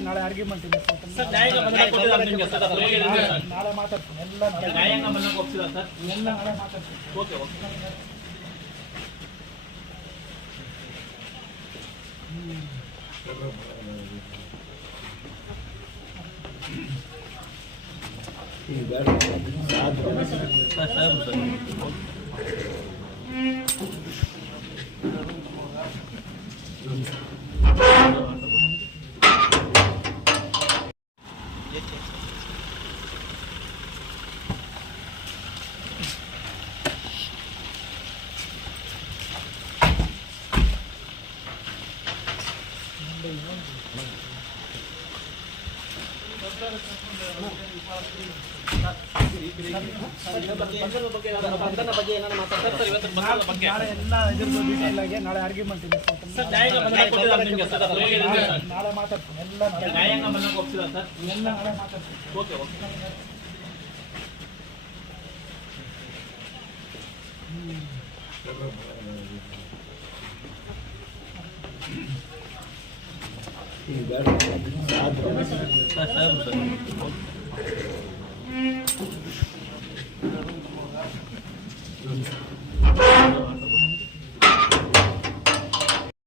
ನಾಳೆ ಆರ್ಗ್ಯುಮೆಂಟ್ ಇದೆ ನಾಳೆ ಮಾತಾಡ್ತೀನಿ. ಎಲ್ಲ ಎಲ್ಲ ನಾಳೆ ಮಾತಾಡ್ತೀನಿ ಓಕೆ ಓಕೆ ಹ್ಞೂ ನಾಳೆ ಮಾತಾಡ್ತೀನಿ ನಾಳೆ ಎಲ್ಲ ಇದ್ರದ್ದು ನಾಳೆ ಆರ್ಗ್ಯುಮೆಂಟ್ ಇದೆ ಸರ್ ನಾಳೆ ಮಾತಾಡ್ತೀನಿ ಎಲ್ಲ ಎಲ್ಲ ನಾಳೆ ಮಾತಾಡ್ತೀನಿ Passamos.